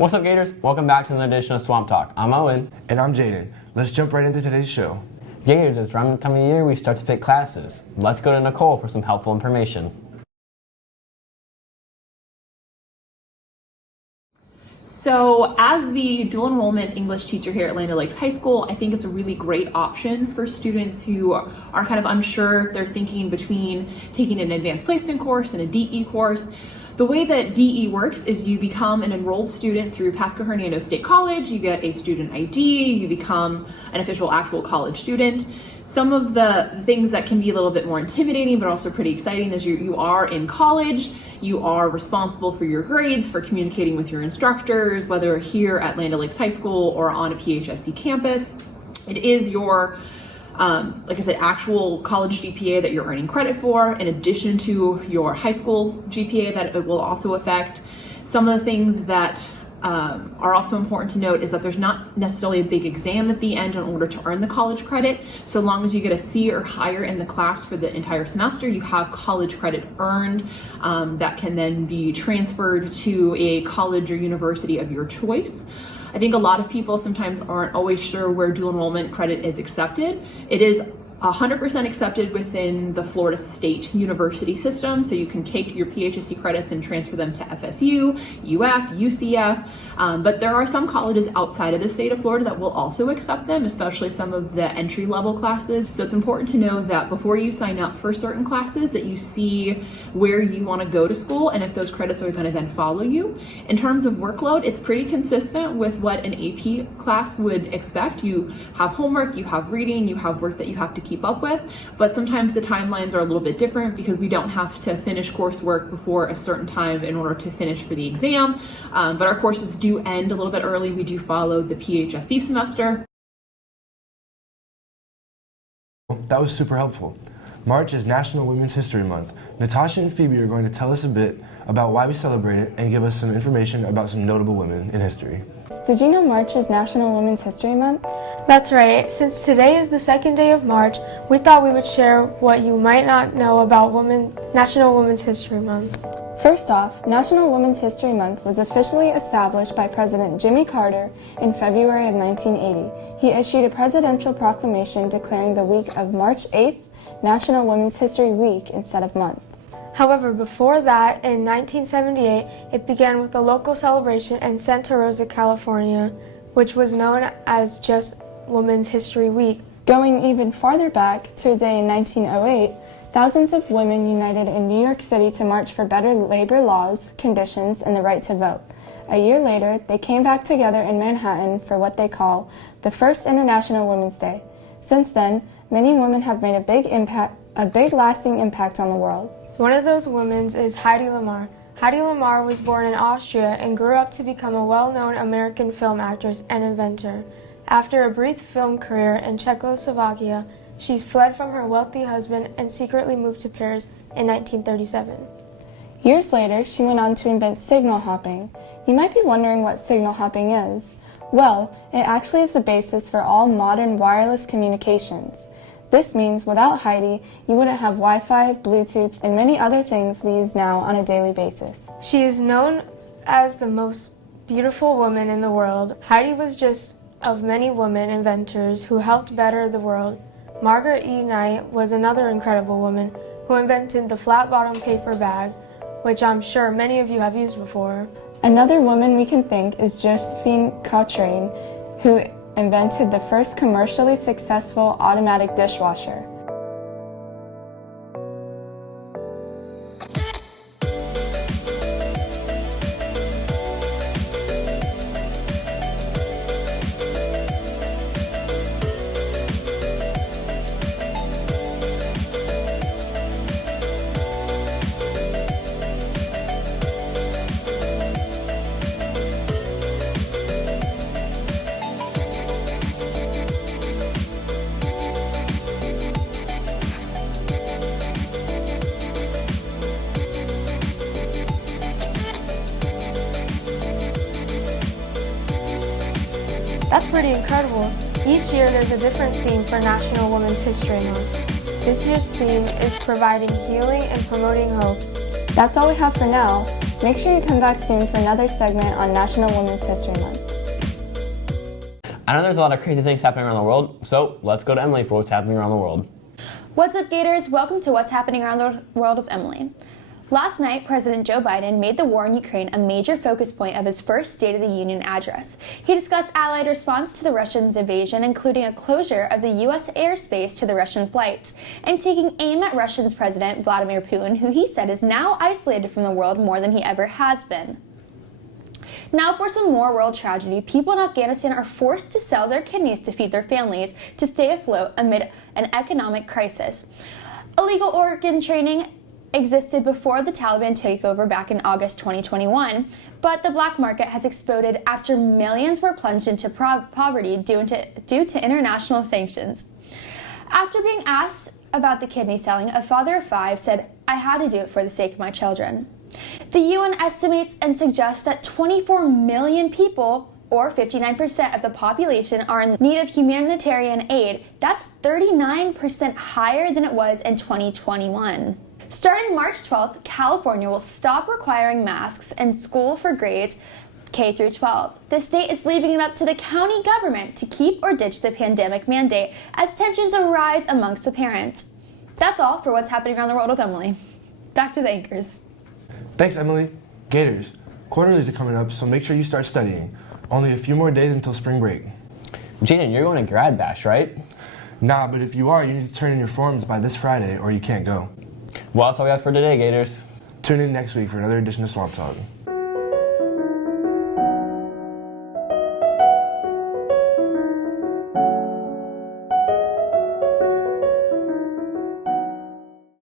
What's up, Gators? Welcome back to another edition of Swamp Talk. I'm Owen. And I'm Jaden. Let's jump right into today's show. Gators, it's around the time of year we start to pick classes. Let's go to Nicole for some helpful information. So as the dual enrollment English teacher here at Land O'Lakes High School, I think it's a really great option for students who are kind of unsure if they're thinking between taking an advanced placement course and a DE course. The way that DE works is you become an enrolled student through Pasco Hernando State College, you get a student ID, you become an official actual college student. Some of the things that can be a little bit more intimidating but also pretty exciting is you are in college, you are responsible for your grades, for communicating with your instructors, whether here at Land O'Lakes High School or on a PHSC campus. It is your like I said, actual college GPA that you're earning credit for, in addition to your high school GPA that it will also affect. Some of the things that are also important to note is that there's not necessarily a big exam at the end in order to earn the college credit. So long as you get a C or higher in the class for the entire semester, you have college credit earned that can then be transferred to a college or university of your choice. I think a lot of people sometimes aren't always sure where dual enrollment credit is accepted. It is 100% accepted within the Florida State University system, so you can take your PHSC credits and transfer them to FSU, UF, UCF, but there are some colleges outside of the state of Florida that will also accept them, especially some of the entry-level classes. So it's important to know that before you sign up for certain classes that you see where you want to go to school and if those credits are going to then follow you. In terms of workload, it's pretty consistent with what an AP class would expect. You have homework, you have reading, you have work that you have to keep up with, but sometimes the timelines are a little bit different because we don't have to finish coursework before a certain time in order to finish for the exam, but our courses do end a little bit early. We do follow the PHSC semester. That was super helpful. March is National Women's History Month. Natasha and Phoebe are going to tell us a bit about why we celebrate it and give us some information about some notable women in history. Did you know March is National Women's History Month? That's right. Since today is the second day of March, we thought we would share what you might not know about National Women's History Month. First off, National Women's History Month was officially established by President Jimmy Carter in February of 1980. He issued a presidential proclamation declaring the week of March 8th National Women's History Week instead of month. However, before that, in 1978, it began with a local celebration in Santa Rosa, California, which was known as just Women's History Week. Going even farther back to a day in 1908, thousands of women united in New York City to march for better labor laws, conditions, and the right to vote. A year later, they came back together in Manhattan for what they call the first International Women's Day. Since then, many women have made a big lasting impact on the world. One of those women is Heidi Lamar. Heidi Lamar was born in Austria and grew up to become a well-known American film actress and inventor. After a brief film career in Czechoslovakia, she fled from her wealthy husband and secretly moved to Paris in 1937. Years later, she went on to invent signal hopping. You might be wondering what signal hopping is. Well, it actually is the basis for all modern wireless communications. This means without Heidi, you wouldn't have Wi-Fi, Bluetooth, and many other things we use now on a daily basis. She is known as the most beautiful woman in the world. Heidi was just of many women inventors who helped better the world. Margaret E. Knight was another incredible woman who invented the flat-bottom paper bag, which I'm sure many of you have used before. Another woman we can thank is Josephine Cochrane, who invented the first commercially successful automatic dishwasher. That's pretty incredible. Each year there's a different theme for National Women's History Month. This year's theme is providing healing and promoting hope. That's all we have for now. Make sure you come back soon for another segment on National Women's History Month. I know there's a lot of crazy things happening around the world, so let's go to Emily for what's happening around the world. What's up, Gators? Welcome to What's Happening Around the World with Emily. Last night, President Joe Biden made the war in Ukraine a major focus point of his first State of the Union address. He discussed Allied response to the Russians' invasion, including a closure of the U.S. airspace to the Russian flights, and taking aim at Russia's President Vladimir Putin, who he said is now isolated from the world more than he ever has been. Now for some more world tragedy, people in Afghanistan are forced to sell their kidneys to feed their families to stay afloat amid an economic crisis. Illegal organ trading existed before the Taliban takeover back in August 2021, but the black market has exploded after millions were plunged into poverty due to international sanctions. After being asked about the kidney selling, a father of 5 said, "I had to do it for the sake of my children." The UN estimates and suggests that 24 million people, or 59% of the population, are in need of humanitarian aid. That's 39% higher than it was in 2021. Starting March 12th, California will stop requiring masks in school for grades K through 12. The state is leaving it up to the county government to keep or ditch the pandemic mandate as tensions arise amongst the parents. That's all for what's happening around the world with Emily. Back to the anchors. Thanks, Emily. Gators, quarterlies are coming up, so make sure you start studying. Only a few more days until spring break. Jaden, you're going to Grad Bash, right? Nah, but if you are, you need to turn in your forms by this Friday or you can't go. Well, that's all we have for today, Gators. Tune in next week for another edition of Swamp Talk.